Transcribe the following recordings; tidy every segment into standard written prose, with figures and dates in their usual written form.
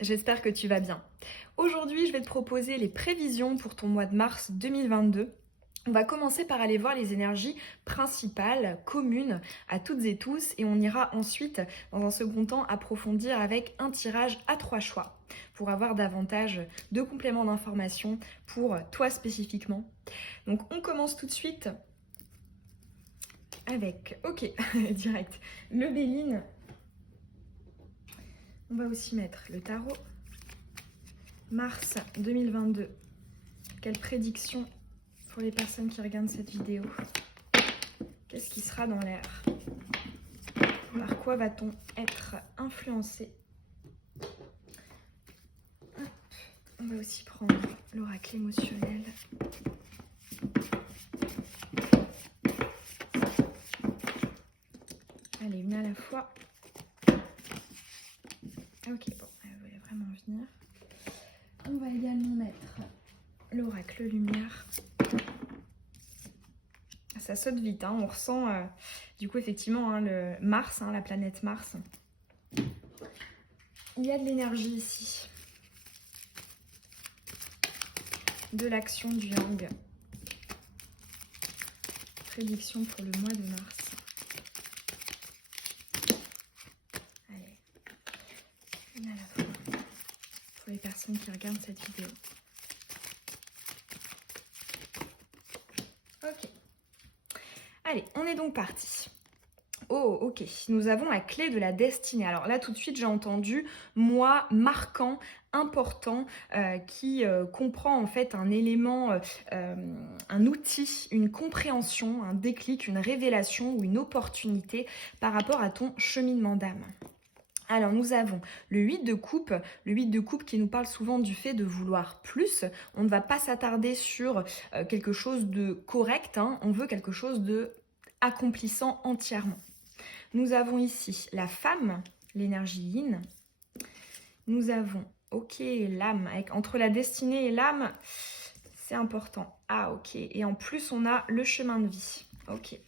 j'espère que tu vas bien. Aujourd'hui, je vais te proposer les prévisions pour ton mois de mars 2022. On va commencer par aller voir les énergies principales, communes à toutes et tous, et on ira ensuite, dans un second temps, approfondir avec un tirage à 3 choix pour avoir davantage de compléments d'informations pour toi spécifiquement. Donc on commence tout de suite avec, ok, direct, le Béline. On va aussi mettre le tarot. Mars 2022. Quelle prédiction pour les personnes qui regardent cette vidéo? Qu'est-ce qui sera dans l'air? Par quoi va-t-on être influencé? Hop. On va aussi prendre l'oracle émotionnel. Allez, une à la fois. Ok, bon, elle voulait vraiment venir. On va également mettre l'oracle lumière. Ça saute vite, hein. On ressent du coup effectivement le Mars, la planète Mars. Il y a de l'énergie ici. De l'action du Yang. Prédiction pour le mois de mars. Allez, une à la fois pour les personnes qui regardent cette vidéo. Ok. Allez, on est donc parti. Oh, ok. Nous avons la clé de la destinée. Alors là, tout de suite, j'ai entendu mois marquant, important, qui comprend en fait un élément, un outil, une compréhension, un déclic, une révélation ou une opportunité par rapport à ton cheminement d'âme. Alors nous avons le 8 de coupe, qui nous parle souvent du fait de vouloir plus. On ne va pas s'attarder sur quelque chose de correct, on veut quelque chose de accomplissant entièrement. Nous avons ici la femme, l'énergie yin. Nous avons, ok, l'âme. Entre la destinée et l'âme, c'est important. Ah, ok. Et en plus, on a le chemin de vie. Ok.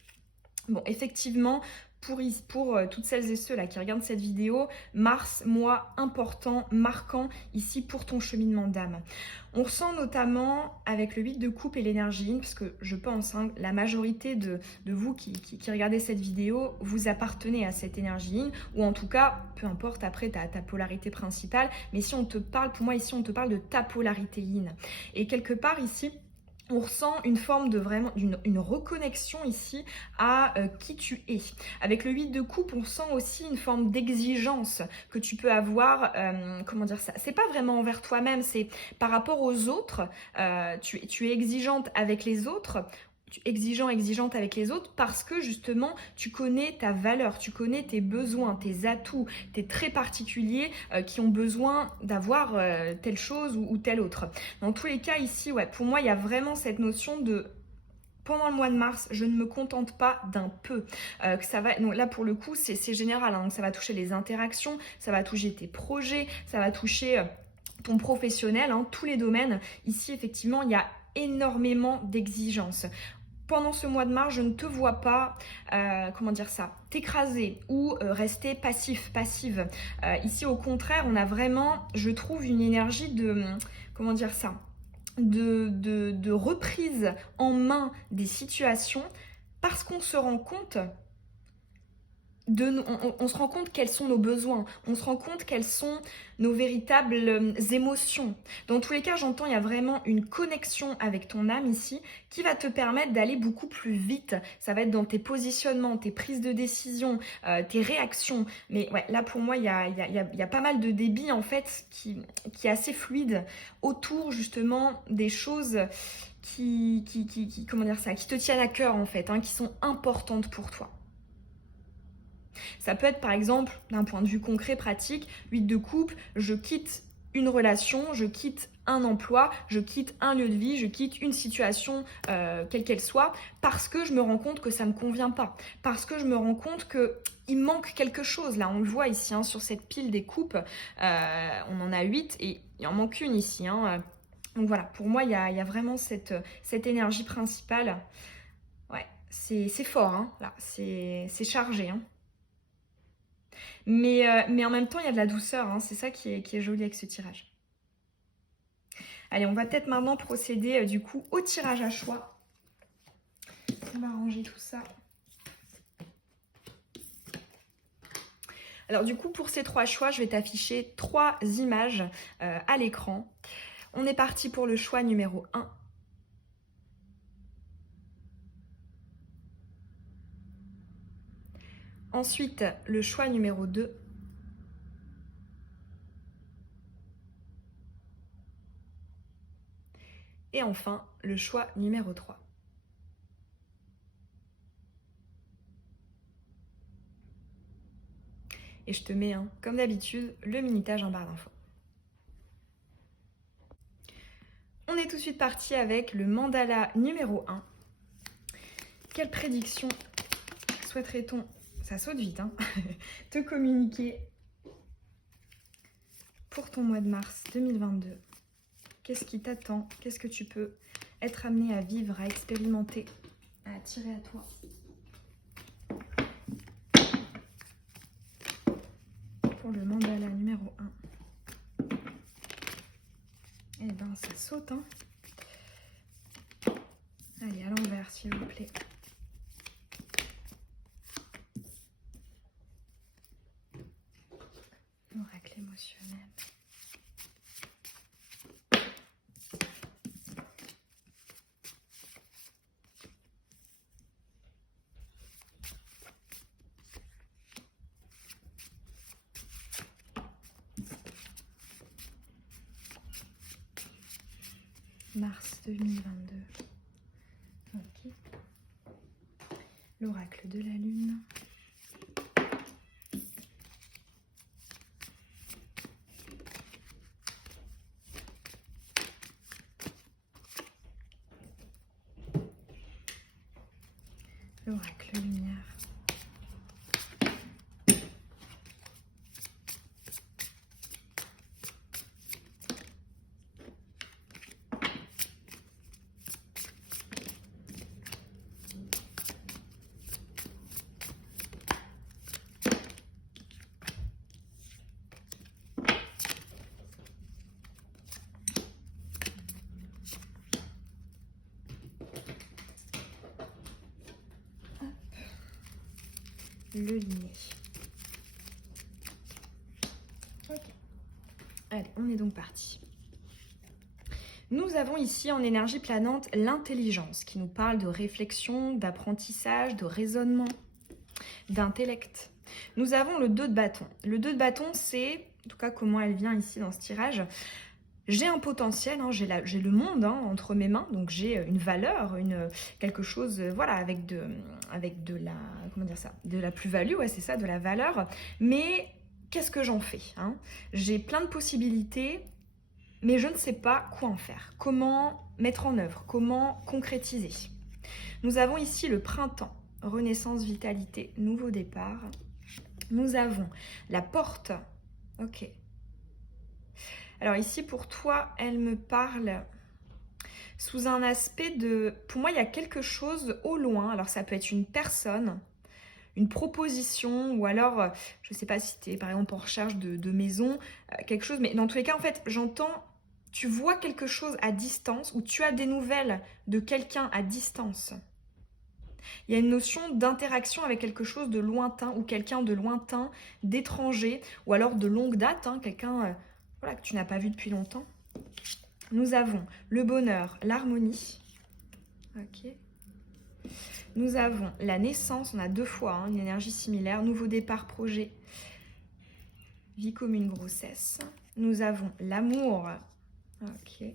Bon, effectivement, pour toutes celles et ceux là qui regardent cette vidéo, mars, mois important, marquant ici pour ton cheminement d'âme. On ressent notamment avec le 8 de coupe et l'énergie yin, parce que je pense la majorité de vous qui regardez cette vidéo, vous appartenez à cette énergie yin, ou en tout cas, peu importe après ta polarité principale, mais si on te parle, pour moi ici on te parle de ta polarité yin. Et quelque part ici, on ressent une forme de vraiment une reconnexion ici à qui tu es. Avec le 8 de coupe, on sent aussi une forme d'exigence que tu peux avoir, comment dire ça, c'est pas vraiment envers toi-même, c'est par rapport aux autres, tu es exigeante avec les autres, exigeante avec les autres parce que justement tu connais ta valeur, tu connais tes besoins, tes atouts, tes traits particuliers qui ont besoin d'avoir telle chose ou telle autre. Dans tous les cas ici, ouais, pour moi il y a vraiment cette notion de pendant le mois de mars, je ne me contente pas d'un peu. Que ça va, donc là pour le coup c'est général, donc ça va toucher les interactions, ça va toucher tes projets, ça va toucher ton professionnel, tous les domaines. Ici effectivement il y a énormément d'exigences. Pendant ce mois de mars, je ne te vois pas, comment dire ça, t'écraser ou rester passive. Ici, au contraire, on a vraiment, je trouve, une énergie de, comment dire ça, de reprise en main des situations parce qu'on se rend compte on se rend compte quels sont nos besoins, on se rend compte quelles sont nos véritables émotions. Dans tous les cas, j'entends, il y a vraiment une connexion avec ton âme ici qui va te permettre d'aller beaucoup plus vite. Ça va être dans tes positionnements, tes prises de décision, tes réactions. Mais ouais, là pour moi, il y a pas mal de débit en fait qui est assez fluide autour justement des choses comment dire ça, qui te tiennent à cœur en fait, qui sont importantes pour toi. Ça peut être par exemple, d'un point de vue concret, pratique, 8 de coupe, je quitte une relation, je quitte un emploi, je quitte un lieu de vie, je quitte une situation, quelle qu'elle soit, parce que je me rends compte que ça ne me convient pas, parce que je me rends compte qu'il manque quelque chose. Là, on le voit ici, sur cette pile des coupes, on en a 8 et il en manque une ici. Donc voilà, pour moi, il y a vraiment cette énergie principale. Ouais, c'est fort, là, c'est chargé. Mais en même temps, il y a de la douceur, hein. C'est ça qui est joli avec ce tirage. Allez, on va peut-être maintenant procéder du coup au tirage à choix. On va ranger tout ça. Alors du coup, pour ces 3 choix, je vais t'afficher 3 images à l'écran. On est parti pour le choix numéro 1. Ensuite, le choix numéro 2. Et enfin, le choix numéro 3. Et je te mets, comme d'habitude, le minutage en barre d'infos. On est tout de suite parti avec le mandala numéro 1. Quelle prédiction souhaiterait-on, ça saute vite, te communiquer pour ton mois de mars 2022? Qu'est-ce qui t'attend? Qu'est-ce que tu peux être amené à vivre, à expérimenter, à attirer à toi? Pour le mandala numéro 1. Eh ben, ça saute, Allez, à l'envers, s'il vous plaît. Oracle émotionnel. Mars 2022. Ok. L'oracle de la lune. L'oracle lumière. Le liné. Ok. Allez, on est donc parti. Nous avons ici en énergie planante l'intelligence qui nous parle de réflexion, d'apprentissage, de raisonnement, d'intellect. Nous avons le 2 de bâton. Le 2 de bâton, c'est, en tout cas comment elle vient ici dans ce tirage, j'ai un potentiel, j'ai le monde entre mes mains, donc j'ai une valeur, quelque chose, voilà, avec de la, comment dire ça, de la plus-value, ouais, c'est ça, de la valeur. Mais qu'est-ce que j'en fais, J'ai plein de possibilités, mais je ne sais pas quoi en faire. Comment mettre en œuvre, comment concrétiser. Nous avons ici le printemps, renaissance, vitalité, nouveau départ. Nous avons la porte, ok. Alors ici, pour toi, elle me parle sous un aspect de... Pour moi, il y a quelque chose au loin. Alors ça peut être une personne, une proposition, ou alors, je ne sais pas si tu es par exemple en recherche de maison, quelque chose. Mais dans tous les cas, en fait, j'entends, tu vois quelque chose à distance, ou tu as des nouvelles de quelqu'un à distance. Il y a une notion d'interaction avec quelque chose de lointain, ou quelqu'un de lointain, d'étranger, ou alors de longue date, quelqu'un... voilà, que tu n'as pas vu depuis longtemps. Nous avons le bonheur, l'harmonie. Ok. Nous avons la naissance, on a 2 fois une énergie similaire. Nouveau départ, projet, vie commune, grossesse. Nous avons l'amour. Ok.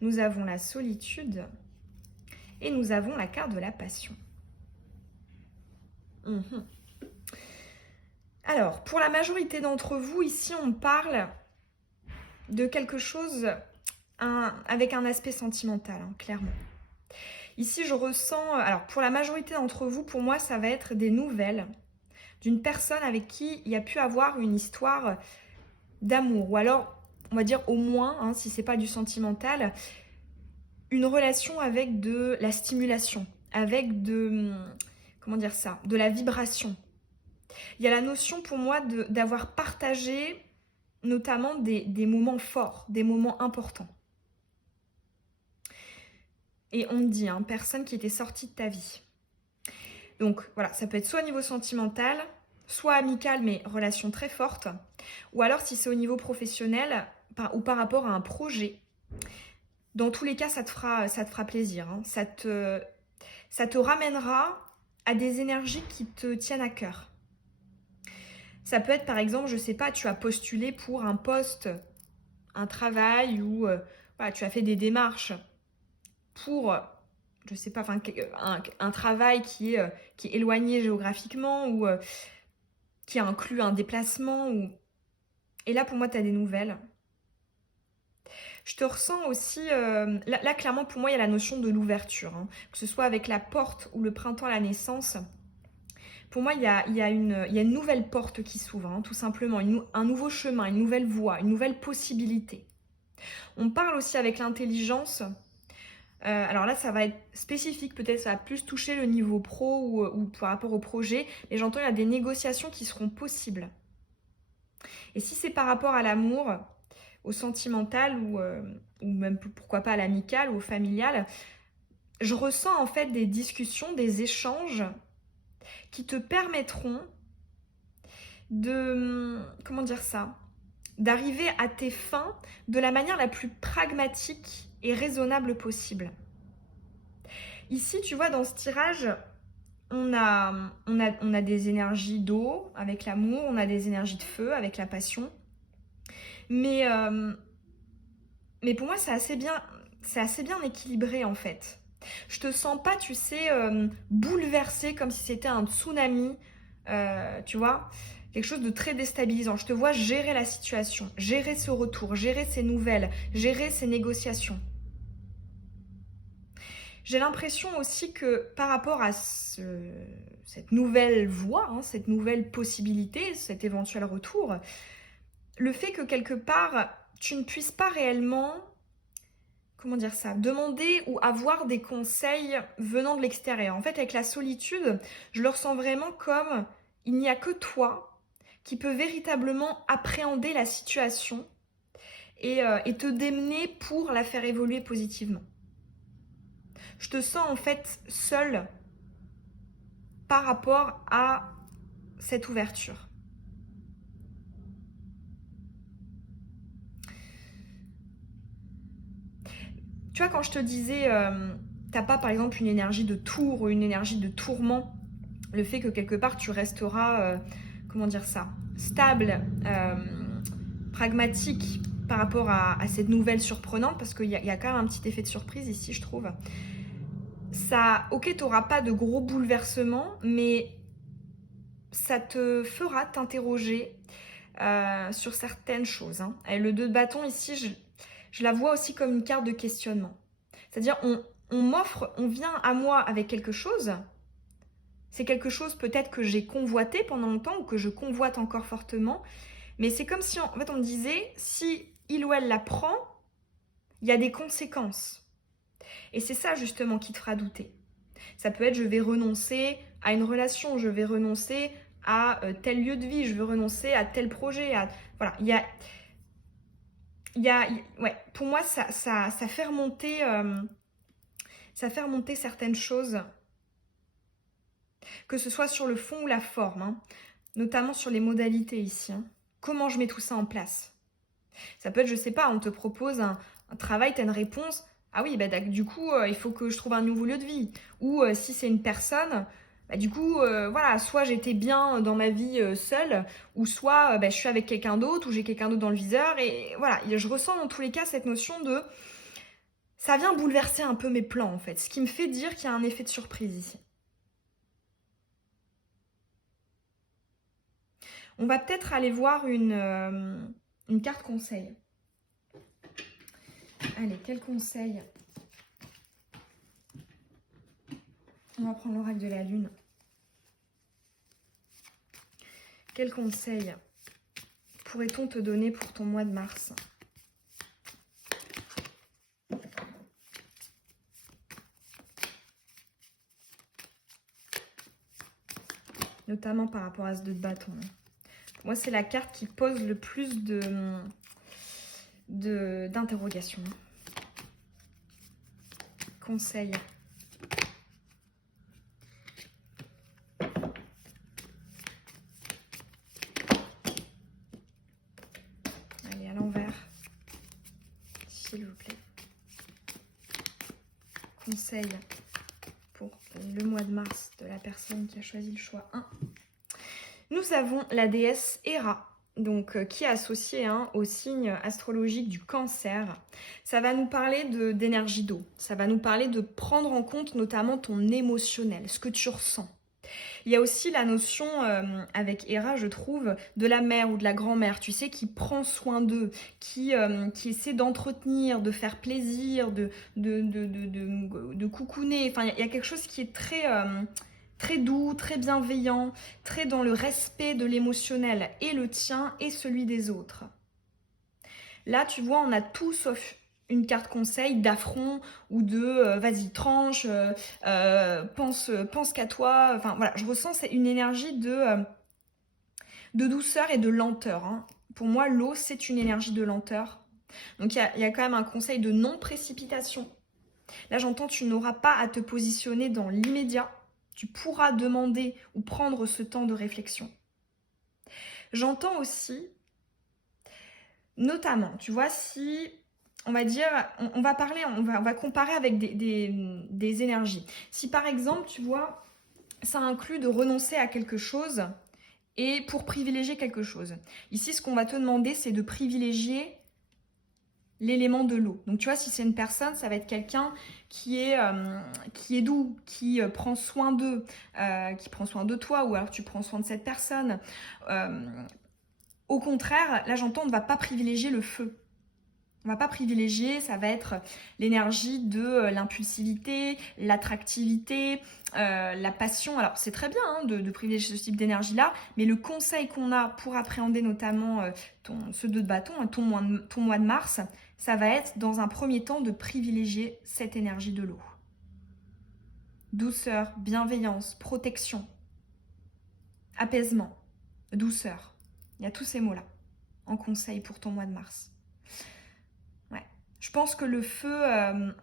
Nous avons la solitude. Et nous avons la carte de la passion. Alors, pour la majorité d'entre vous, ici, on parle de quelque chose avec un aspect sentimental, clairement. Ici, je ressens... Alors, pour la majorité d'entre vous, pour moi, ça va être des nouvelles d'une personne avec qui il y a pu avoir une histoire d'amour. Ou alors, on va dire au moins, si c'est pas du sentimental, une relation avec de la stimulation, avec de... Comment dire ça? De la vibration. Il y a la notion pour moi d'avoir partagé notamment des moments forts, des moments importants. Et on te dit, hein, personne qui était sortie de ta vie. Donc voilà, ça peut être soit au niveau sentimental, soit amical, mais relation très forte. Ou alors si c'est au niveau professionnel ou par rapport à un projet. Dans tous les cas, ça te fera plaisir. Hein. Ça te ramènera à des énergies qui te tiennent à cœur. Ça peut être par exemple, je sais pas, tu as postulé pour un poste, un travail ou voilà, tu as fait des démarches pour, je sais pas, enfin, un travail qui est éloigné géographiquement ou qui inclut un déplacement. Et là, pour moi, tu as des nouvelles. Je te ressens aussi, là, clairement, pour moi, il y a la notion de l'ouverture, hein. Que ce soit avec la porte ou le printemps à la naissance. Pour moi, il y a une nouvelle porte qui s'ouvre, hein, tout simplement, un nouveau chemin, une nouvelle voie, une nouvelle possibilité. On parle aussi avec l'intelligence. Alors là, ça va être spécifique, peut-être ça va plus toucher le niveau pro ou par rapport au projet, mais j'entends il y a des négociations qui seront possibles. Et si c'est par rapport à l'amour, au sentimental ou même pourquoi pas à l'amical ou au familial, je ressens en fait des discussions, des échanges qui te permettront de, comment dire ça, d'arriver à tes fins de la manière la plus pragmatique et raisonnable possible. Ici, tu vois, dans ce tirage, on a des énergies d'eau avec l'amour, on a des énergies de feu avec la passion. Mais pour moi, c'est assez bien équilibré en fait. Je te sens pas, tu sais, bouleversée comme si c'était un tsunami, tu vois, quelque chose de très déstabilisant. Je te vois gérer la situation, gérer ce retour, gérer ces nouvelles, gérer ces négociations. J'ai l'impression aussi que par rapport à cette nouvelle voie, hein, cette nouvelle possibilité, cet éventuel retour, le fait que quelque part, tu ne puisses pas réellement, comment dire ça, demander ou avoir des conseils venant de l'extérieur. En fait, avec la solitude, je le ressens vraiment comme il n'y a que toi qui peux véritablement appréhender la situation et te démener pour la faire évoluer positivement. Je te sens en fait seule par rapport à cette ouverture. Tu vois, quand je te disais, t'as pas par exemple une énergie de tour ou une énergie de tourment, le fait que quelque part tu resteras, comment dire ça, stable, pragmatique par rapport à cette nouvelle surprenante, parce qu'il y a quand même un petit effet de surprise ici, je trouve. Ça, ok, t'auras pas de gros bouleversements, mais ça te fera t'interroger sur certaines choses. Hein. Et le 2 de bâton ici, je la vois aussi comme une carte de questionnement. C'est-à-dire, on m'offre, on vient à moi avec quelque chose. C'est quelque chose peut-être que j'ai convoité pendant longtemps ou que je convoite encore fortement. Mais c'est comme si, en fait, on me disait, si il ou elle la prend, il y a des conséquences. Et c'est ça justement qui te fera douter. Ça peut être, je vais renoncer à une relation, je vais renoncer à tel lieu de vie, je veux renoncer à tel projet. Voilà, ouais, pour moi, ça fait remonter, certaines choses, que ce soit sur le fond ou la forme, hein, notamment sur les modalités ici. Hein. Comment je mets tout ça en place? Ça peut être, je sais pas, on te propose un travail, tu as une réponse. Ah oui, bah, du coup, il faut que je trouve un nouveau lieu de vie. Ou si c'est une personne, bah, du coup, voilà, soit j'étais bien dans ma vie seule, ou soit bah, je suis avec quelqu'un d'autre, ou j'ai quelqu'un d'autre dans le viseur. Et voilà, je ressens dans tous les cas cette notion de... Ça vient bouleverser un peu mes plans, en fait. Ce qui me fait dire qu'il y a un effet de surprise ici. On va peut-être aller voir une carte conseil. Allez, quel conseil? On va prendre l'oracle de la lune. Quel conseil pourrait-on te donner pour ton mois de mars? Le notamment par rapport à ce 2 de bâton. Pour moi, c'est la carte qui pose le plus d'interrogations. Conseil. Allez, à l'envers, s'il vous plaît. Conseil pour le mois de mars de la personne qui a choisi le choix 1. Nous avons la déesse Héra, donc qui est associée au signe astrologique du Cancer. Ça va nous parler d'énergie d'eau. Ça va nous parler de prendre en compte notamment ton émotionnel, ce que tu ressens. Il y a aussi la notion, avec Héra, je trouve, de la mère ou de la grand-mère, tu sais, qui prend soin d'eux, qui essaie d'entretenir, de faire plaisir, de coucouner. Enfin, il y a quelque chose qui est très doux, très bienveillant, très dans le respect de l'émotionnel, et le tien et celui des autres. Là, tu vois, on a tout sauf une carte conseil d'affront ou de vas-y, tranche, pense qu'à toi. Enfin, voilà, je ressens c'est une énergie de douceur et de lenteur. Pour moi, l'eau, c'est une énergie de lenteur. Donc, il y a quand même un conseil de non-précipitation. Là, j'entends, tu n'auras pas à te positionner dans l'immédiat. Tu pourras demander ou prendre ce temps de réflexion. J'entends aussi, notamment, tu vois, si, on va dire, on va parler, on va comparer avec des énergies. Si par exemple, tu vois, ça inclut de renoncer à quelque chose et pour privilégier quelque chose. Ici, ce qu'on va te demander, c'est de privilégier l'élément de l'eau. Donc tu vois, si c'est une personne, ça va être quelqu'un qui est doux, qui prend soin d'eux, qui prend soin de toi, ou alors tu prends soin de cette personne. Au contraire, là j'entends, on ne va pas privilégier le feu. On ne va pas privilégier, ça va être l'énergie de l'impulsivité, l'attractivité, la passion. Alors c'est très bien de privilégier ce type d'énergie-là, mais le conseil qu'on a pour appréhender notamment ce 2 de bâton, ton mois de mars, ça va être dans un premier temps de privilégier cette énergie de l'eau. Douceur, bienveillance, protection, apaisement, douceur. Il y a tous ces mots-là en conseil pour ton mois de mars. Ouais. Je pense que le feu,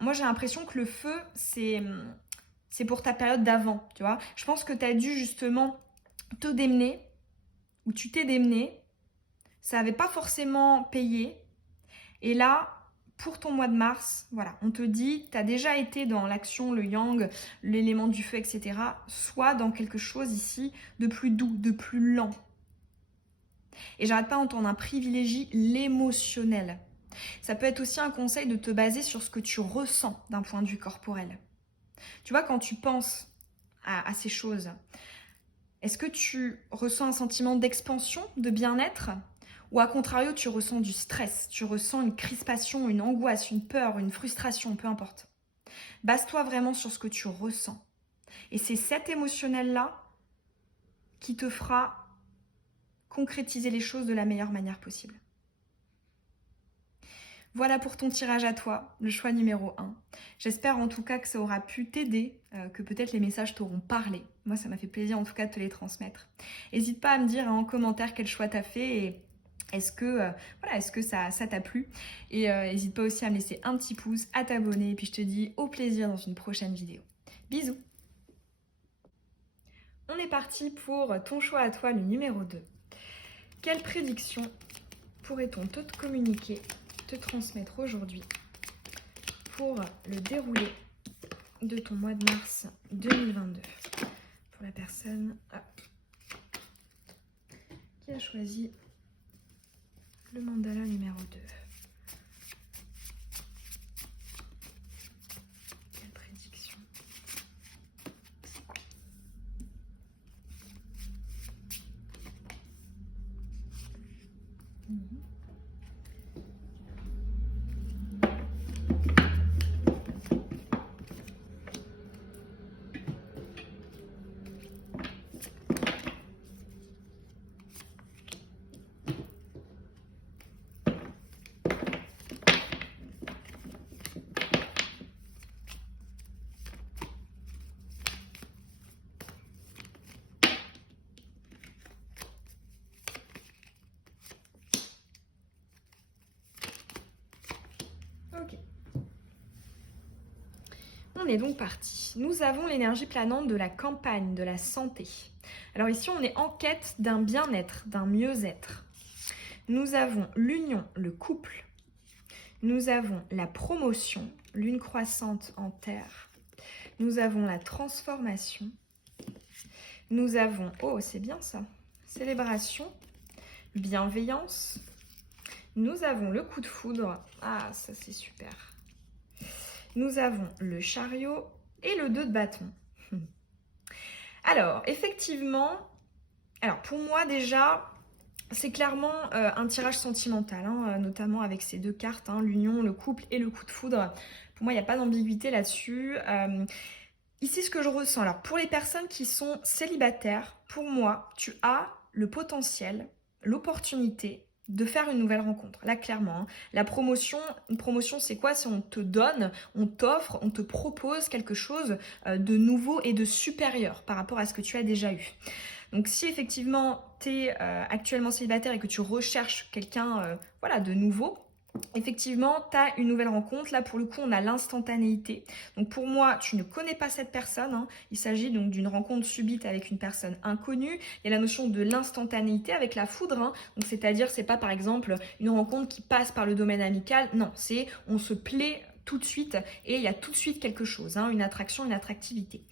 moi j'ai l'impression que le feu, c'est pour ta période d'avant, tu vois. Je pense que tu as dû justement te démener, ou tu t'es démené, ça n'avait pas forcément payé. Et là, pour ton mois de mars, voilà, on te dit, tu as déjà été dans l'action, le yang, l'élément du feu, etc. Soit dans quelque chose ici de plus doux, de plus lent. Et j'arrête pas d'entendre un privilégie l'émotionnel. Ça peut être aussi un conseil de te baser sur ce que tu ressens d'un point de vue corporel. Tu vois, quand tu penses à ces choses, est-ce que tu ressens un sentiment d'expansion, de bien-être ? Ou à contrario, tu ressens du stress, tu ressens une crispation, une angoisse, une peur, une frustration, peu importe. Base-toi vraiment sur ce que tu ressens. Et c'est cet émotionnel-là qui te fera concrétiser les choses de la meilleure manière possible. Voilà pour ton tirage à toi, le choix numéro 1. J'espère en tout cas que ça aura pu t'aider, que peut-être les messages t'auront parlé. Moi, ça m'a fait plaisir en tout cas de te les transmettre. N'hésite pas à me dire en commentaire quel choix t'as fait et est-ce que ça t'a plu. Et n'hésite pas aussi à me laisser un petit pouce, à t'abonner. Et puis je te dis au plaisir dans une prochaine vidéo. Bisous. On est parti pour ton choix à toi, le numéro 2. Quelle prédiction pourrait-on te communiquer, te transmettre aujourd'hui pour le déroulé de ton mois de mars 2022 pour la personne qui a choisi le mandala numéro 2. Quelle prédiction? On est donc parti. Nous avons l'énergie planante de la campagne, de la santé. Alors ici, on est en quête d'un bien-être, d'un mieux-être. Nous avons l'union, le couple. Nous avons la promotion, lune croissante en terre. Nous avons la transformation. Nous avons, oh c'est bien ça, célébration, bienveillance. Nous avons le coup de foudre, ah ça c'est super. Nous avons le chariot et le 2 de bâton. Alors effectivement, pour moi déjà, c'est clairement un tirage sentimental, notamment avec ces deux cartes, l'union, le couple et le coup de foudre. Pour moi, il n'y a pas d'ambiguïté là-dessus. Ici, ce que je ressens, alors pour les personnes qui sont célibataires, pour moi, tu as le potentiel, l'opportunité de faire une nouvelle rencontre. Là, clairement, la promotion, une promotion, c'est quoi? C'est on te donne, on t'offre, on te propose quelque chose de nouveau et de supérieur par rapport à ce que tu as déjà eu. Donc si effectivement tu es actuellement célibataire et que tu recherches quelqu'un de nouveau, effectivement tu as une nouvelle rencontre. Là pour le coup on a l'instantanéité. Donc pour moi tu ne connais pas cette personne, il s'agit donc d'une rencontre subite avec une personne inconnue. Il y a la notion de l'instantanéité avec la foudre, donc c'est-à-dire c'est pas par exemple une rencontre qui passe par le domaine amical, non, c'est on se plaît tout de suite et il y a tout de suite quelque chose, une attraction, une attractivité.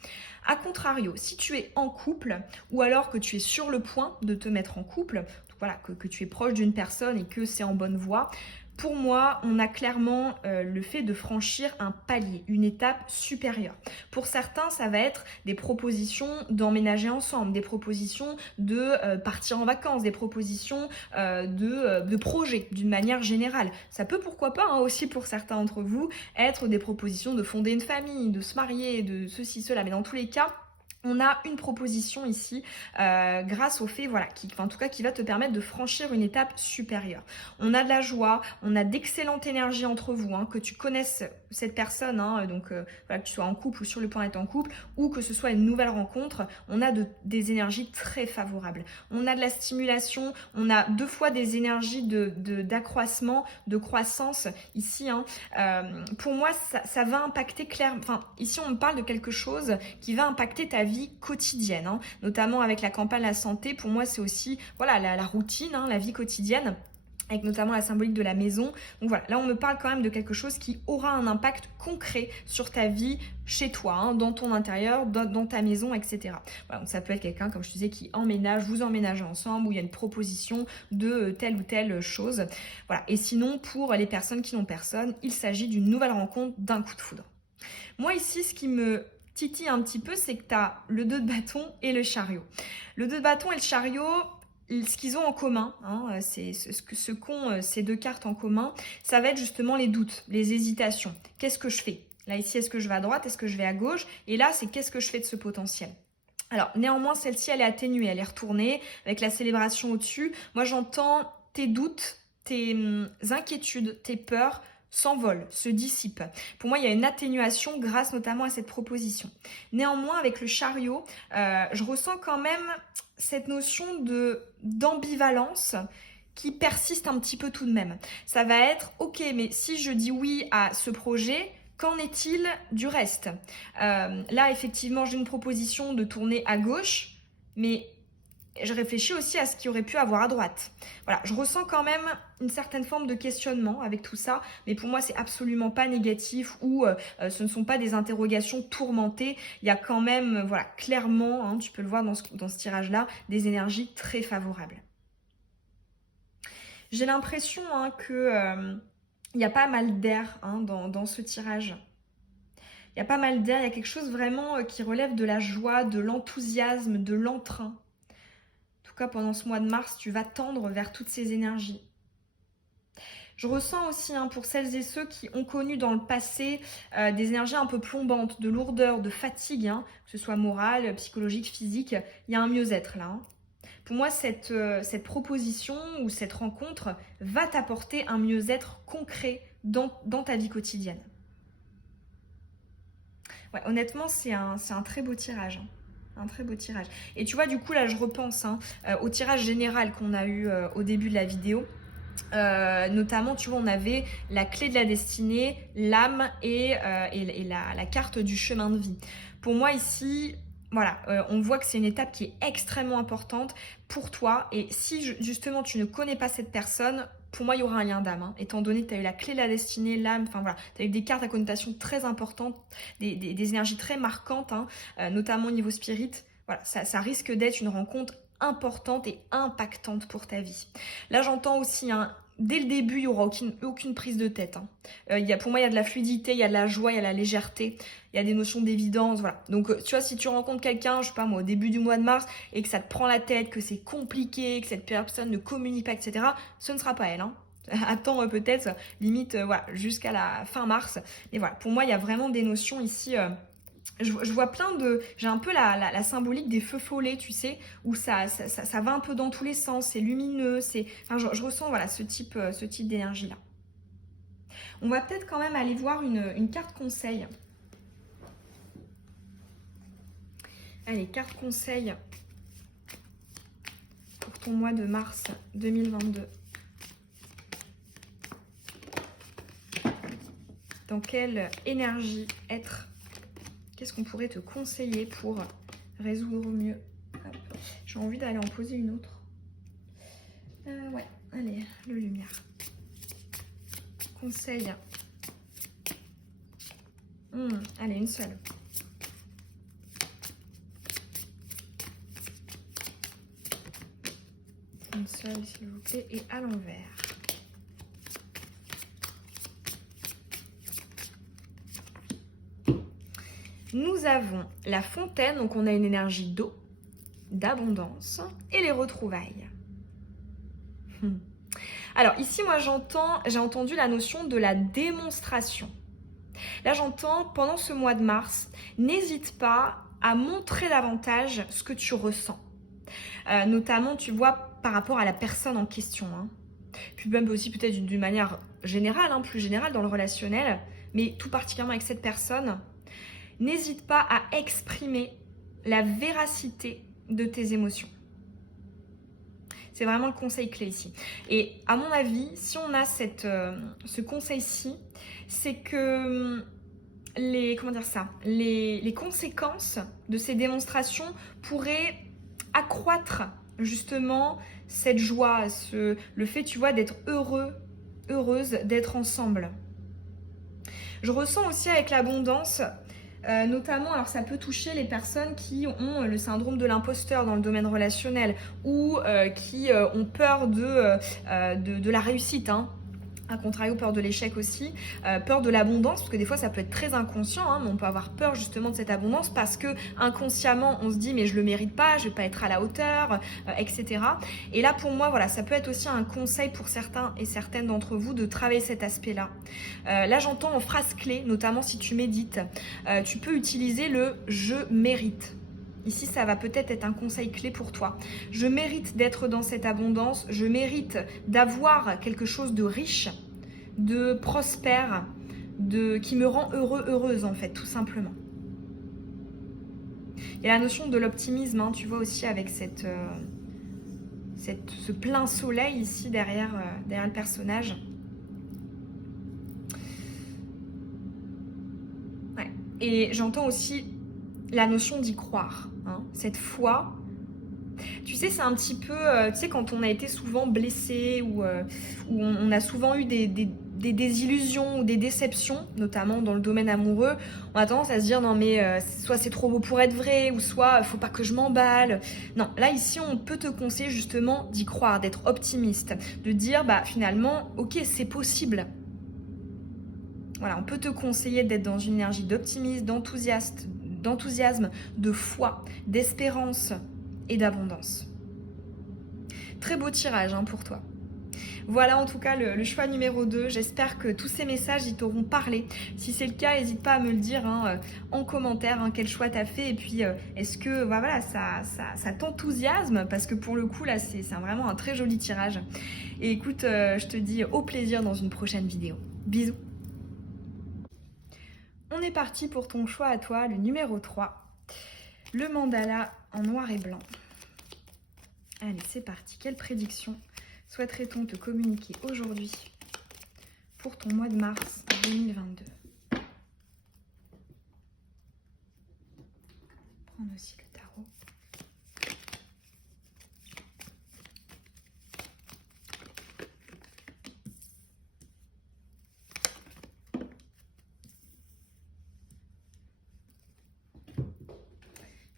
A contrario, si tu es en couple ou alors que tu es sur le point de te mettre en couple, voilà, que tu es proche d'une personne et que c'est en bonne voie, pour moi, on a clairement le fait de franchir un palier, une étape supérieure. Pour certains, ça va être des propositions d'emménager ensemble, des propositions de partir en vacances, des propositions de projets d'une manière générale. Ça peut, pourquoi pas, aussi pour certains d'entre vous, être des propositions de fonder une famille, de se marier, de ceci, cela. Mais dans tous les cas, on a une proposition ici grâce au fait, qui va te permettre de franchir une étape supérieure. On a de la joie, on a d'excellentes énergies entre vous, que tu connaisses cette personne, que tu sois en couple ou sur le point d'être en couple, ou que ce soit une nouvelle rencontre, on a des énergies très favorables. On a de la stimulation, on a 2 fois des énergies d'accroissement, de croissance ici. Pour moi, ça va impacter clairement. Ici, on me parle de quelque chose qui va impacter ta vie quotidienne, notamment avec la campagne La Santé. Pour moi, c'est aussi la routine, la vie quotidienne, avec notamment la symbolique de la maison. Donc voilà, là on me parle quand même de quelque chose qui aura un impact concret sur ta vie chez toi, dans ton intérieur, dans ta maison, etc. Voilà, donc ça peut être quelqu'un, comme je te disais, qui emménage, vous emménagez ensemble, où il y a une proposition de telle ou telle chose. Voilà. Et sinon, pour les personnes qui n'ont personne, il s'agit d'une nouvelle rencontre, d'un coup de foudre. Moi ici, ce qui me titille un petit peu, c'est que tu as le 2 de bâton et le chariot. Le 2 de bâton et le chariot, ce qu'ils ont en commun, c'est ce qu'ont ces 2 cartes en commun, ça va être justement les doutes, les hésitations. Qu'est-ce que je fais? Là ici, est-ce que je vais à droite? Est-ce que je vais à gauche? Et là, c'est qu'est-ce que je fais de ce potentiel? Alors néanmoins, celle-ci, elle est atténuée, elle est retournée avec la célébration au-dessus. Moi, j'entends tes doutes, tes inquiétudes, tes peurs s'envolent, se dissipent. Pour moi, il y a une atténuation grâce notamment à cette proposition. Néanmoins, avec le chariot, je ressens quand même cette notion d'ambivalence qui persiste un petit peu tout de même. Ça va être, ok, mais si je dis oui à ce projet, qu'en est-il du reste? Là, effectivement, j'ai une proposition de tourner à gauche, mais je réfléchis aussi à ce qu'il y aurait pu avoir à droite. Voilà, je ressens quand même une certaine forme de questionnement avec tout ça, mais pour moi, c'est absolument pas négatif ou ce ne sont pas des interrogations tourmentées. Il y a quand même, clairement, tu peux le voir dans ce tirage-là, des énergies très favorables. J'ai l'impression que il y a pas mal d'air dans ce tirage. Il y a pas mal d'air, il y a quelque chose vraiment qui relève de la joie, de l'enthousiasme, de l'entrain. Pendant ce mois de mars, tu vas tendre vers toutes ces énergies. Je ressens aussi pour celles et ceux qui ont connu dans le passé des énergies un peu plombantes, de lourdeur, de fatigue, que ce soit morale, psychologique, physique, il y a un mieux-être là. Pour moi, cette proposition ou cette rencontre va t'apporter un mieux-être concret dans ta vie quotidienne. Ouais, honnêtement, c'est un très beau tirage. Un très beau tirage. Et tu vois, du coup, là, je repense au tirage général qu'on a eu au début de la vidéo. Notamment, tu vois, on avait la clé de la destinée, l'âme et la carte du chemin de vie. Pour moi ici, voilà, on voit que c'est une étape qui est extrêmement importante pour toi. Et si justement tu ne connais pas cette personne, pour moi il y aura un lien d'âme, hein, étant donné que tu as eu la clé de la destinée, l'âme, enfin voilà, tu as eu des cartes à connotation très importantes, des énergies très marquantes, hein, notamment au niveau spirit. Voilà, ça risque d'être une rencontre importante et impactante pour ta vie. Là, j'entends aussi, hein, dès le début, il n'y aura aucune prise de tête. Hein. Pour moi, il y a de la fluidité, il y a de la joie, il y a de la légèreté, il y a des notions d'évidence. Voilà. Donc, tu vois, si tu rencontres quelqu'un, je sais pas moi, au début du mois de mars, et que ça te prend la tête, que c'est compliqué, que cette personne ne communique pas, etc., ce ne sera pas elle. Hein. Attends peut-être, limite, voilà, jusqu'à la fin mars. Mais voilà, pour moi, il y a vraiment des notions ici. Je vois plein de... J'ai un peu la symbolique des feux follets, tu sais, où ça va un peu dans tous les sens, c'est lumineux, c'est... Enfin, je ressens, voilà, ce type d'énergie-là. On va peut-être quand même aller voir une carte conseil. Allez, carte conseil pour ton mois de mars 2022. Dans quelle énergie être? Qu'est-ce qu'on pourrait te conseiller pour résoudre au mieux? J'ai envie d'aller en poser une autre. Ouais, allez, le lumière. Conseil. Allez, une seule. Une seule, s'il vous plaît, et à l'envers. Nous avons la fontaine, donc on a une énergie d'eau, d'abondance, et les retrouvailles. Alors ici, moi j'ai entendu la notion de la démonstration. Là j'entends, pendant ce mois de mars, n'hésite pas à montrer davantage ce que tu ressens. Notamment, tu vois, par rapport à la personne en question. Hein. Puis même aussi peut-être d'une manière générale, hein, plus générale dans le relationnel, mais tout particulièrement avec cette personne. N'hésite pas à exprimer la véracité de tes émotions. C'est vraiment le conseil clé ici. Et à mon avis, si on a ce conseil-ci, c'est que les conséquences de ces démonstrations pourraient accroître justement cette joie, le fait, tu vois, d'être heureuse d'être ensemble. Je ressens aussi avec l'abondance, notamment, alors ça peut toucher les personnes qui ont le syndrome de l'imposteur dans le domaine relationnel ou qui ont peur de la réussite, hein. A contrario, peur de l'échec aussi, peur de l'abondance, parce que des fois ça peut être très inconscient, hein, mais on peut avoir peur justement de cette abondance parce que inconsciemment on se dit mais je le mérite pas, je vais pas être à la hauteur, etc. Et là pour moi, voilà, ça peut être aussi un conseil pour certains et certaines d'entre vous de travailler cet aspect-là. Là j'entends en phrase clé, notamment si tu médites, tu peux utiliser le « je mérite ». Ici, ça va peut-être être un conseil clé pour toi. Je mérite d'être dans cette abondance, je mérite d'avoir quelque chose de riche, de prospère, qui me rend heureux, heureuse en fait, tout simplement. Il y a la notion de l'optimisme, hein, tu vois aussi avec ce plein soleil ici derrière le personnage. Ouais. Et j'entends aussi la notion d'y croire, hein, cette foi. Tu sais, c'est un petit peu, tu sais, quand on a été souvent blessé ou on a souvent eu des désillusions ou des déceptions, notamment dans le domaine amoureux, on a tendance à se dire non mais soit c'est trop beau pour être vrai, ou soit faut pas que je m'emballe. Non, là ici on peut te conseiller justement d'y croire, d'être optimiste, de dire bah finalement ok c'est possible. Voilà, on peut te conseiller d'être dans une énergie d'optimisme, d'enthousiasme, de foi, d'espérance et d'abondance. Très beau tirage hein, pour toi. Voilà en tout cas le choix numéro 2. J'espère que tous ces messages ils t'auront parlé. Si c'est le cas, n'hésite pas à me le dire hein, en commentaire quel choix tu as fait. Et puis est-ce que voilà, ça t'enthousiasme? Parce que pour le coup là c'est vraiment un très joli tirage. Et écoute, je te dis au plaisir dans une prochaine vidéo. Bisous. On est parti pour ton choix à toi, le numéro 3. Le mandala en noir et blanc. Allez, c'est parti. Quelle prédiction souhaiterait-on te communiquer aujourd'hui pour ton mois de mars 2022? Prendre aussi le tarot.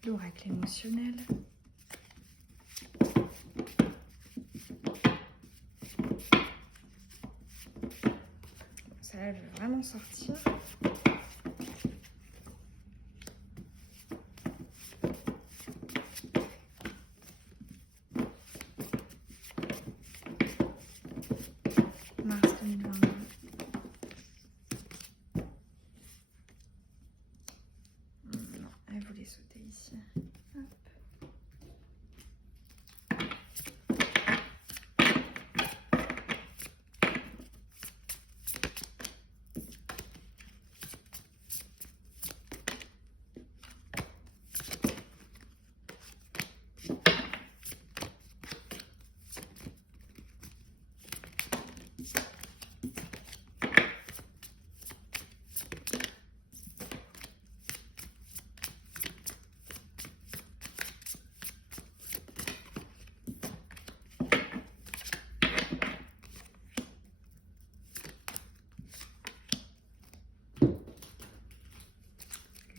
L'oracle émotionnel. Ça, elle veut vraiment sortir. Mars 2022. Non, elle voulait sauter ici. Hop.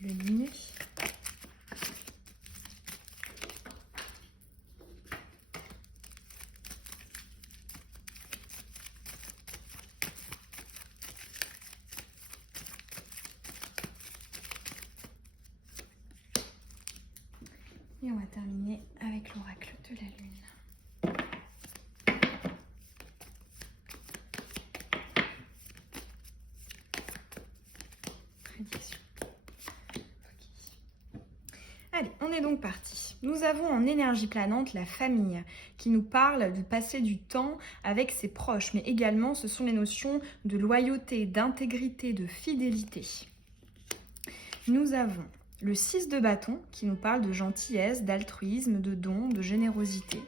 Le luné. Et on va terminer avec l'oracle de la lune. Prédiction. Allez, on est donc parti. Nous avons en énergie planante la famille qui nous parle de passer du temps avec ses proches, mais également ce sont les notions de loyauté, d'intégrité, de fidélité. Nous avons le 6 de bâton qui nous parle de gentillesse, d'altruisme, de don, de générosité.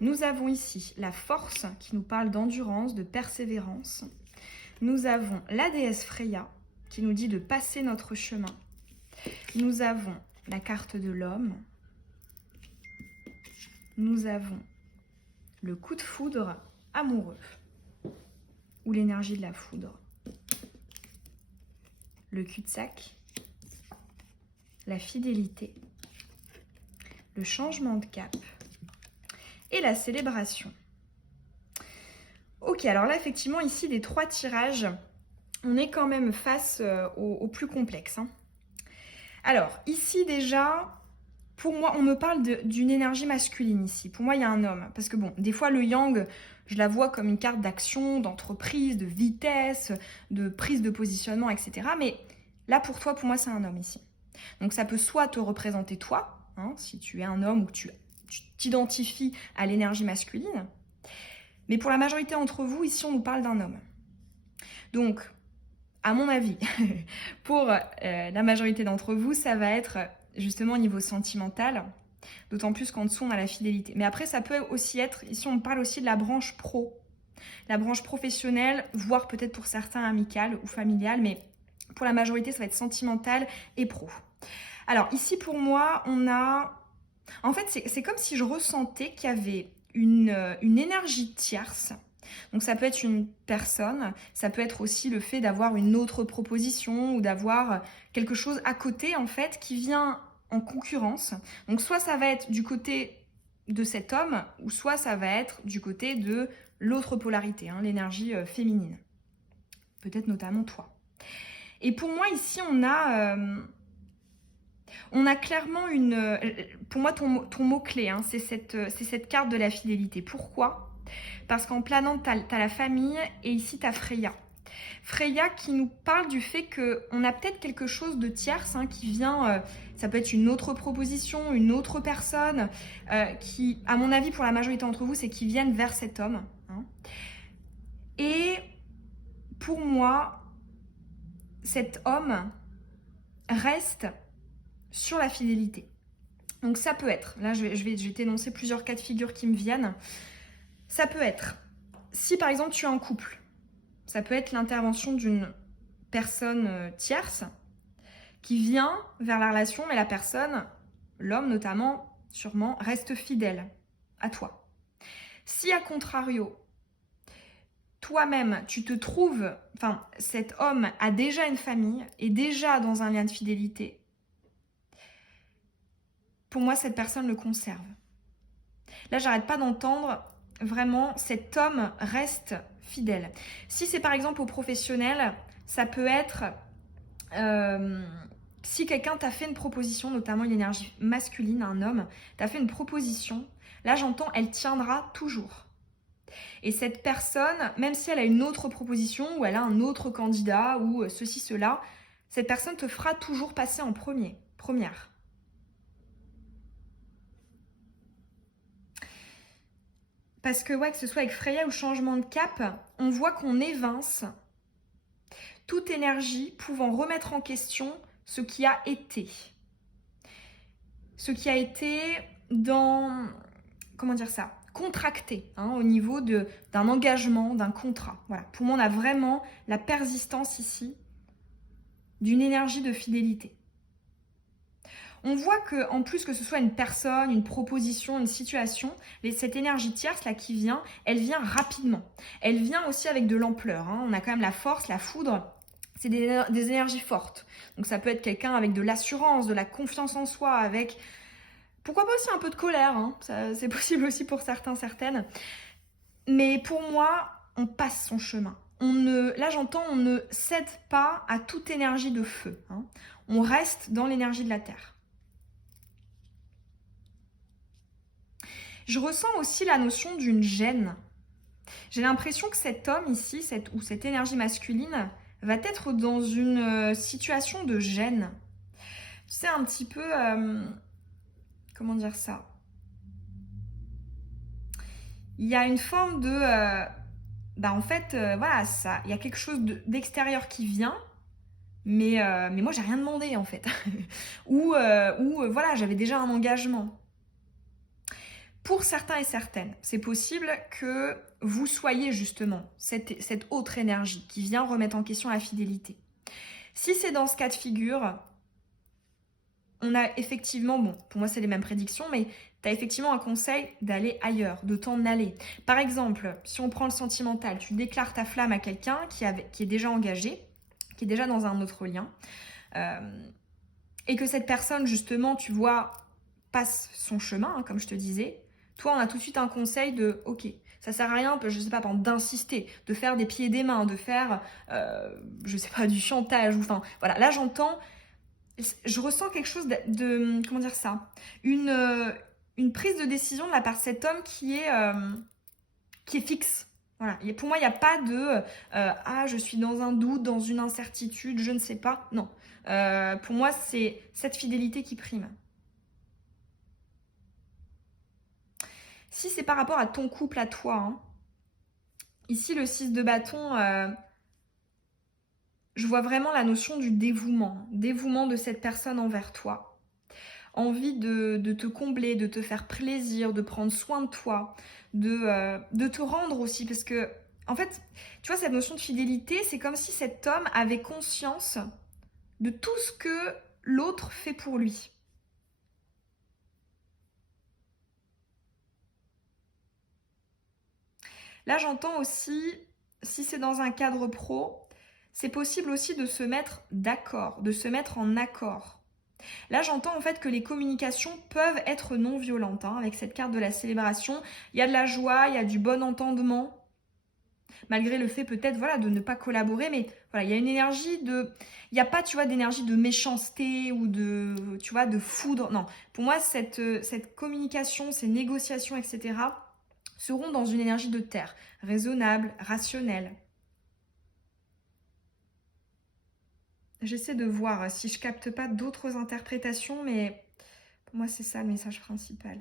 Nous avons ici la force qui nous parle d'endurance, de persévérance. Nous avons la déesse Freya qui nous dit de passer notre chemin. Nous avons la carte de l'homme. Nous avons le coup de foudre amoureux ou l'énergie de la foudre. Le cul-de-sac, la fidélité, le changement de cap et la célébration. Ok, alors là, effectivement, ici, des 3 tirages, on est quand même face au plus complexe. Alors, ici, déjà, pour moi, on me parle d'une énergie masculine ici. Pour moi, il y a un homme. Parce que bon, des fois, le yang, je la vois comme une carte d'action, d'entreprise, de vitesse, de prise de positionnement, etc. Mais là, pour toi, pour moi, c'est un homme ici. Donc, ça peut soit te représenter toi, si tu es un homme ou que tu t'identifies à l'énergie masculine. Mais pour la majorité d'entre vous, ici, on nous parle d'un homme. Donc, à mon avis, pour la majorité d'entre vous, ça va être justement au niveau sentimental, d'autant plus qu'en dessous, on a la fidélité. Mais après, ça peut aussi être, ici, on parle aussi de la branche pro, la branche professionnelle, voire peut-être pour certains amicale ou familiale, mais pour la majorité, ça va être sentimental et pro. Alors, ici, pour moi, on a... En fait, c'est comme si je ressentais qu'il y avait une énergie tierce. Donc ça peut être une personne, ça peut être aussi le fait d'avoir une autre proposition ou d'avoir quelque chose à côté en fait qui vient en concurrence. Donc soit ça va être du côté de cet homme ou soit ça va être du côté de l'autre polarité, l'énergie féminine. Peut-être notamment toi. Et pour moi ici on a clairement une... Pour moi ton mot-clé, c'est cette carte de la fidélité. Pourquoi ? Parce qu'en planant, tu as la famille et ici, tu as Freya. Freya qui nous parle du fait qu'on a peut-être quelque chose de tierce qui vient, ça peut être une autre proposition, une autre personne, qui, à mon avis, pour la majorité d'entre vous, c'est qu'ils viennent vers cet homme. Et pour moi, cet homme reste sur la fidélité. Donc ça peut être, là je vais t'énoncer plusieurs cas de figure qui me viennent. Ça peut être, si par exemple tu es en couple, ça peut être l'intervention d'une personne tierce qui vient vers la relation, mais la personne, l'homme notamment, sûrement, reste fidèle à toi. Si à contrario, toi-même, tu te trouves, enfin, cet homme a déjà une famille, est déjà dans un lien de fidélité, pour moi, cette personne le conserve. Là, j'arrête pas d'entendre vraiment cet homme reste fidèle. Si c'est par exemple au professionnel, ça peut être si quelqu'un t'a fait une proposition, notamment une énergie masculine, un homme, t'a fait une proposition, là j'entends elle tiendra toujours. Et cette personne, même si elle a une autre proposition ou elle a un autre candidat ou ceci, cela, cette personne te fera toujours passer en première. Parce que ouais, que ce soit avec Freya ou changement de cap, on voit qu'on évince toute énergie pouvant remettre en question ce qui a été. Ce qui a été dans, comment dire ça, contracté au niveau d'un engagement, d'un contrat. Voilà. Pour moi, on a vraiment la persistance ici d'une énergie de fidélité. On voit que, en plus que ce soit une personne, une proposition, une situation, cette énergie tierce là qui vient, elle vient rapidement. Elle vient aussi avec de l'ampleur. On a quand même la force, la foudre. C'est des énergies fortes. Donc ça peut être quelqu'un avec de l'assurance, de la confiance en soi, avec pourquoi pas aussi un peu de colère. C'est possible aussi pour certains, certaines. Mais pour moi, on passe son chemin. Là j'entends, on ne cède pas à toute énergie de feu. On reste dans l'énergie de la terre. Je ressens aussi la notion d'une gêne. J'ai l'impression que cet homme ici, ou cette énergie masculine, va être dans une situation de gêne. Tu sais, un petit peu... comment dire ça? Il y a une forme de... en fait, voilà, ça, il y a quelque chose d'extérieur qui vient, mais moi, j'ai rien demandé, en fait. ou voilà, j'avais déjà un engagement. Pour certains et certaines, c'est possible que vous soyez justement cette autre énergie qui vient remettre en question la fidélité. Si c'est dans ce cas de figure, on a effectivement, bon, pour moi c'est les mêmes prédictions, mais tu as effectivement un conseil d'aller ailleurs, de t'en aller. Par exemple, si on prend le sentimental, tu déclares ta flamme à quelqu'un qui est déjà engagé, qui est déjà dans un autre lien, et que cette personne, justement, tu vois, passe son chemin, comme je te disais, toi, on a tout de suite un conseil de, ok, ça sert à rien, je sais pas, d'insister, de faire des pieds et des mains, de faire, je sais pas, du chantage, ou enfin, voilà. Là, je ressens quelque chose de comment dire ça, une prise de décision de la part de cet homme qui est fixe. Voilà. Et pour moi, il n'y a pas de ah, je suis dans un doute, dans une incertitude, je ne sais pas. Non. Pour moi, c'est cette fidélité qui prime. Si c'est par rapport à ton couple, à toi, ici le 6 de bâton, je vois vraiment la notion du dévouement de cette personne envers toi. Envie de te combler, de te faire plaisir, de prendre soin de toi, de te rendre aussi, parce que, en fait, tu vois, cette notion de fidélité, c'est comme si cet homme avait conscience de tout ce que l'autre fait pour lui. Là, j'entends aussi, si c'est dans un cadre pro, c'est possible aussi de se mettre d'accord, de se mettre en accord. Là, j'entends en fait que les communications peuvent être non violentes. Avec cette carte de la célébration, il y a de la joie, il y a du bon entendement, malgré le fait peut-être voilà, de ne pas collaborer, mais voilà, il y a une énergie de... Il n'y a pas, tu vois, d'énergie de méchanceté ou de, tu vois, de foudre. Non, pour moi, cette communication, ces négociations, etc., seront dans une énergie de terre, raisonnable, rationnelle. J'essaie de voir si je capte pas d'autres interprétations, mais pour moi, c'est ça le message principal.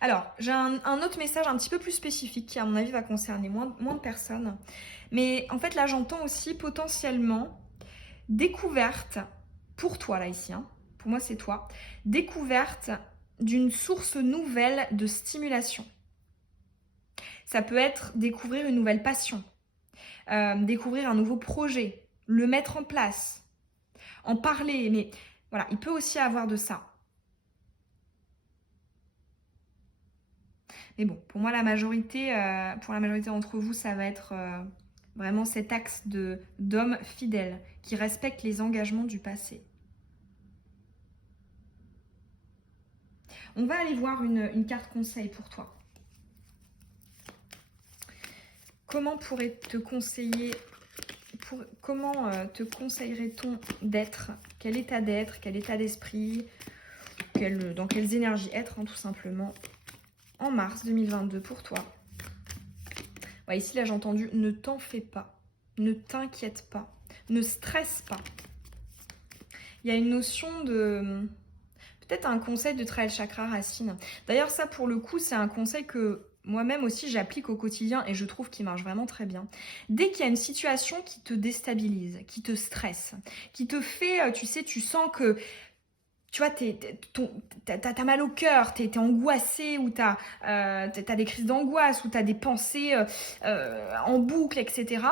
Alors, j'ai un autre message un petit peu plus spécifique qui, à mon avis, va concerner moins de personnes. Mais en fait, là, j'entends aussi potentiellement découverte, pour toi là ici, hein, pour moi c'est toi, découverte d'une source nouvelle de stimulation. Ça peut être découvrir une nouvelle passion, découvrir un nouveau projet, le mettre en place, en parler, mais voilà, il peut aussi avoir de ça. Mais bon, pour moi, pour la majorité d'entre vous, ça va être vraiment cet axe d'hommes fidèles qui respectent les engagements du passé. On va aller voir une carte conseil pour toi. Comment pourrait te conseiller, comment te conseillerait-on d'être? Quel état d'être, quel état d'esprit, dans quelles énergies être, hein, tout simplement, en mars 2022 pour toi? Ouais, ici, là, j'ai entendu « ne t'en fais pas, ne t'inquiète pas, ne stresse pas ». Il y a une notion de... peut-être un conseil de travailler le chakra racine. D'ailleurs, ça, pour le coup, c'est un conseil que moi-même aussi, j'applique au quotidien et je trouve qu'il marche vraiment très bien. Dès qu'il y a une situation qui te déstabilise, qui te stresse, qui te fait, tu sais, tu sens que, tu vois, t'as mal au cœur, t'es angoissé, ou t'as des crises d'angoisse, ou t'as des pensées en boucle, etc.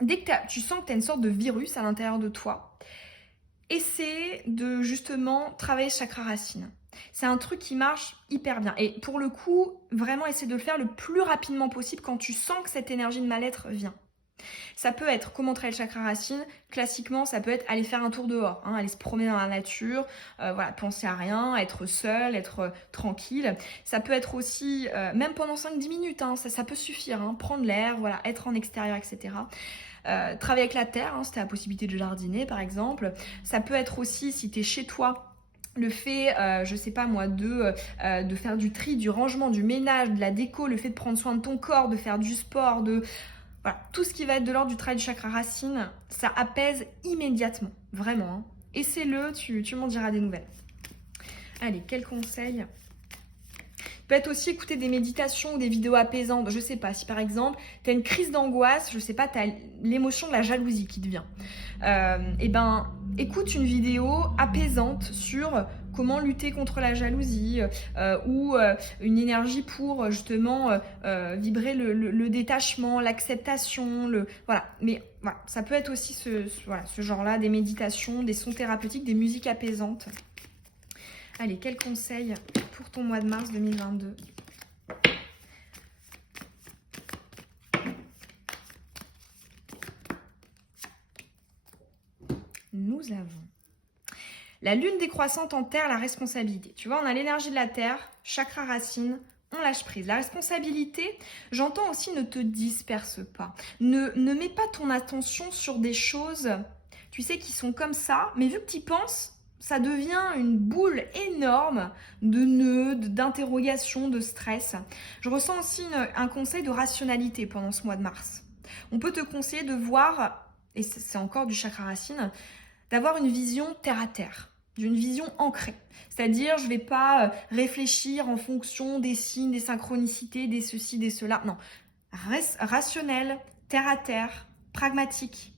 Dès que tu sens que t'as une sorte de virus à l'intérieur de toi, essaie de justement travailler chakra racine. C'est un truc qui marche hyper bien. Et pour le coup, vraiment essaie de le faire le plus rapidement possible quand tu sens que cette énergie de mal-être vient. Ça peut être comment travailler le chakra racine. Classiquement, ça peut être aller faire un tour dehors, hein, aller se promener dans la nature, voilà, penser à rien, être seul, être tranquille. Ça peut être aussi, même pendant 5-10 minutes, hein, ça peut suffire, hein, prendre l'air, voilà, être en extérieur, etc. Travailler avec la terre, hein, si tu as la possibilité de jardiner par exemple. Ça peut être aussi, si tu es chez toi, le fait, je sais pas moi, de faire du tri, du rangement, du ménage, de la déco, le fait de prendre soin de ton corps, de faire du sport, voilà, tout ce qui va être de l'ordre du travail du chakra racine, ça apaise immédiatement, vraiment. Hein. Essaie-le, tu m'en diras des nouvelles. Allez, quel conseil? Peut être aussi écouter des méditations ou des vidéos apaisantes. Je sais pas, si par exemple, tu as une crise d'angoisse, je sais pas, tu as l'émotion de la jalousie qui te vient. Et ben, écoute une vidéo apaisante sur comment lutter contre la jalousie ou une énergie pour justement vibrer le détachement, l'acceptation, voilà. Mais voilà, ça peut être aussi ce genre-là, des méditations, des sons thérapeutiques, des musiques apaisantes. Allez, quel conseil pour ton mois de mars 2022? Nous avons la lune décroissante en terre, la responsabilité. Tu vois, on a l'énergie de la terre, chakra racine, on lâche prise. La responsabilité, j'entends aussi ne te disperse pas. Ne mets pas ton attention sur des choses, tu sais, qui sont comme ça, mais vu que tu y penses, ça devient une boule énorme de nœuds, d'interrogations, de stress. Je ressens aussi un conseil de rationalité pendant ce mois de mars. On peut te conseiller de voir, et c'est encore du chakra racine, d'avoir une vision terre à terre, d'une vision ancrée. C'est-à-dire, je ne vais pas réfléchir en fonction des signes, des synchronicités, des ceci, des cela. Non, rationnel, terre à terre, pragmatique.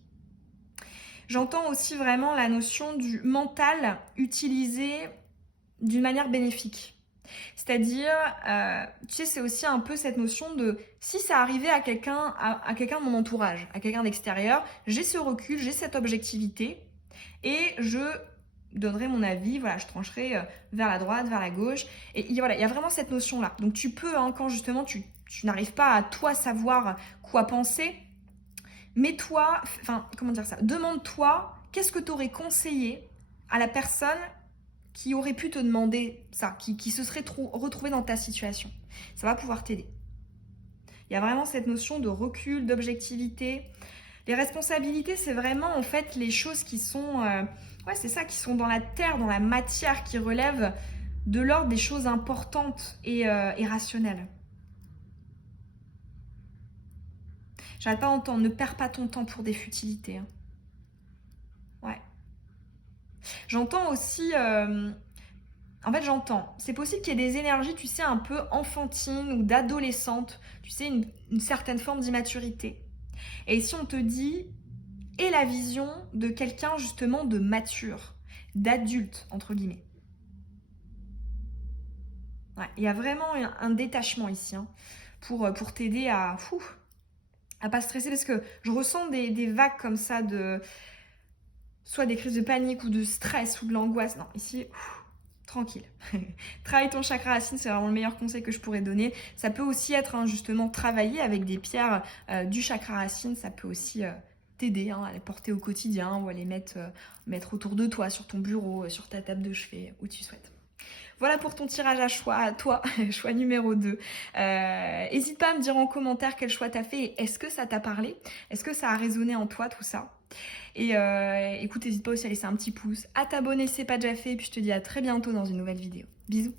J'entends aussi vraiment la notion du mental utilisé d'une manière bénéfique. C'est-à-dire, tu sais, c'est aussi un peu cette notion de si ça arrivait à quelqu'un de mon entourage, à quelqu'un d'extérieur, j'ai ce recul, j'ai cette objectivité et je donnerai mon avis, voilà, je trancherai vers la droite, vers la gauche. Et voilà, il y a vraiment cette notion-là. Donc tu peux, hein, quand justement tu n'arrives pas à toi savoir quoi penser, mets-toi, enfin, comment dire ça, demande-toi qu'est-ce que tu aurais conseillé à la personne qui aurait pu te demander ça, qui se serait retrouvée dans ta situation. Ça va pouvoir t'aider. Il y a vraiment cette notion de recul, d'objectivité. Les responsabilités, c'est vraiment en fait les choses qui sont, ouais, c'est ça, qui sont dans la terre, dans la matière, qui relèvent de l'ordre des choses importantes et rationnelles. J'arrête pas d'entendre, ne perds pas ton temps pour des futilités. Hein. Ouais. J'entends aussi, en fait j'entends, c'est possible qu'il y ait des énergies, tu sais, un peu enfantines ou d'adolescentes, tu sais, une certaine forme d'immaturité. Et si on te dit, et la vision de quelqu'un justement de mature, d'adulte, entre guillemets. Ouais, il y a vraiment un détachement ici hein, pour t'aider à pas stresser parce que je ressens des vagues comme ça de soit des crises de panique ou de stress ou de l'angoisse. Non, ici, tranquille. Travaille ton chakra racine, c'est vraiment le meilleur conseil que je pourrais donner. Ça peut aussi être hein, justement travailler avec des pierres du chakra racine, ça peut aussi t'aider hein, à les porter au quotidien ou à les mettre autour de toi, sur ton bureau, sur ta table de chevet, où tu souhaites. Voilà pour ton tirage à choix, à toi, choix numéro 2. N'hésite pas à me dire en commentaire quel choix t'as fait et est-ce que ça t'a parlé? Est-ce que ça a résonné en toi tout ça? Et écoute, n'hésite pas aussi à laisser un petit pouce, à t'abonner si c'est pas déjà fait et puis je te dis à très bientôt dans une nouvelle vidéo. Bisous!